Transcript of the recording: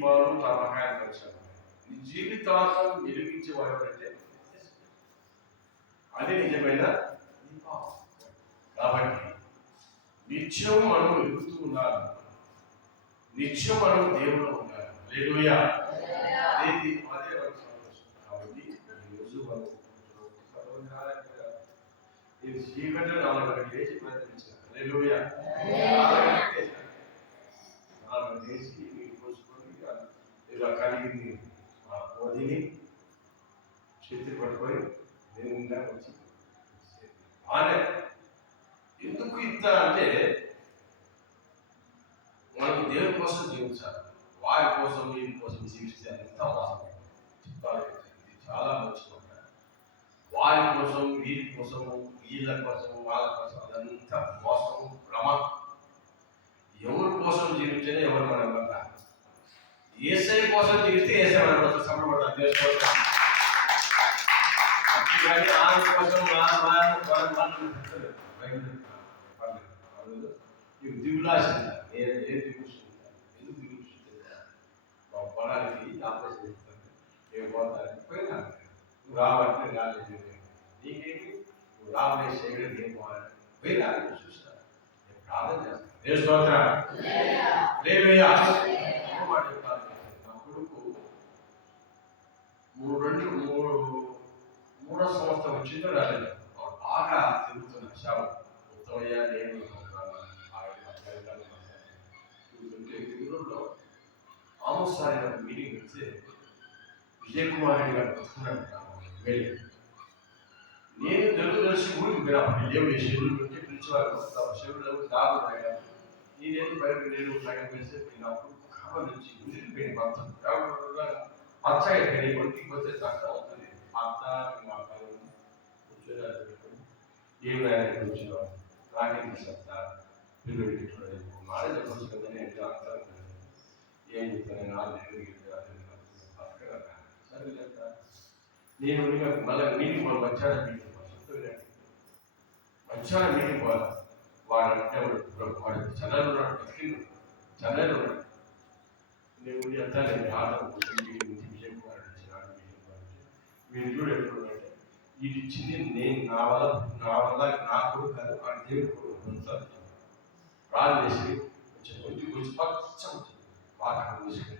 దీపాలు తలకాయలు పరిచారు. నీ జీవితాంతం వెలిగించేవాడు అంటే అది నిజమైన దీపం. కాబట్టి నిత్యం మనం వెలుగుతూ ఉండాలి, నిత్యం మనం దేవుడు ఉండాలి. హల్లెలూయా. అదే దీపం, అదే మన సంతోషం. కాబట్టి ఈరోజు మనం చీకటి 4 గంటలకు లేచి ప్రయత్నించాలి. హల్లెలూయా. 4 లేచి నీళ్ళు పోసుకొని ఇలా కలిగింది వదిలి చేతి పట్టుకొని దేవునిగా వచ్చి ఆనే. ఎందుకు ఇంత అంటే మనకు దేవుని కోసం జీవించాలి. వారి కోసం వీరి కోసం జీవిస్తే అంతా మోసం. ఇది చాలా మంచి మాట. వారి కోసం వీరి కోసము వీళ్ళ కోసం వాళ్ళ కోసం అదంతా మోసము, భ్రమ. ఎవరి కోసం జీవించేది ఎవరు మనం వల్ల. ఏసై కోసం జీవిస్తే ఏసై మన కోసం సంబరపడతాం, చేసుకోవచ్చు. కానీ ఆయన కోసం దిగులాశ ఎందుకు దిగులుంటా మా పొలానికి ఆపరేషన్ చేస్తాను, నేను పోతాను పోయినా నువ్వు రావాలంటే రాలేదు, నీకేమి నువ్వు రావలే చేయడం నేను పోవాలి పోయినా చూస్తా, నేను ప్రార్థన చేస్తాను. నేను స్తోత్రం హల్లెలూయా. మాట ప్రార్థన చేస్తాను. నా కొడుకు మూడో సంవత్సరం వచ్చిందో రాలేదు, బాగా తిరుగుతున్న శావం ఉత్తమయ్య నేను చూస్తుంటే గురువులో ఆమోసారి మీటింగ్ వస్తే విజయ్ కుమార్ రెడ్డి గారు వస్తున్నాడు వెళ్ళి. నేను తెలిసి ఊరికి లేవు శివుడు నుంచి పిలిచేవారు వస్తాను, శివుడు దాగు నేనేది బయట నేను సగం వేస్తే పోయినప్పుడు కావాలి నుంచి ఉరికిపోయింది మొత్తం పచ్చగా పెరిగి ఒంటికి వస్తే చక్కగా అవుతుంది. అత్త మాట్లాడు కూర్చొని ఏమైనా కూర్చున్నాను, నాకేం చెప్తా పిల్లలకి మాడే చెప్పచ్చు కదా, నేను అంటాను ఏం చెప్తాను సరే చెప్తా. నేను మళ్ళీ మీటింగ్ పోవాలి, మధ్యాహ్నం మీటింగ్ పోవాలి, మధ్యాహ్నం మీటింగ్ పోవాలి. వాడంటే వాడు చెన్నైలో ఉన్నాడు, చెన్నైలో ఉన్నాడు. నేను అంతా నేను ఆధారం విజయ్ కుమార్ మీరు చూడు ఎట్లుందంటే ఇది ఇచ్చింది నేను నా వల్ల నా కొడుకు కాదు, ఆ దేవుడు కొడుకు రాజు వేసి కొంచెం పచ్చ బాగా తీసుకెళ్తాను.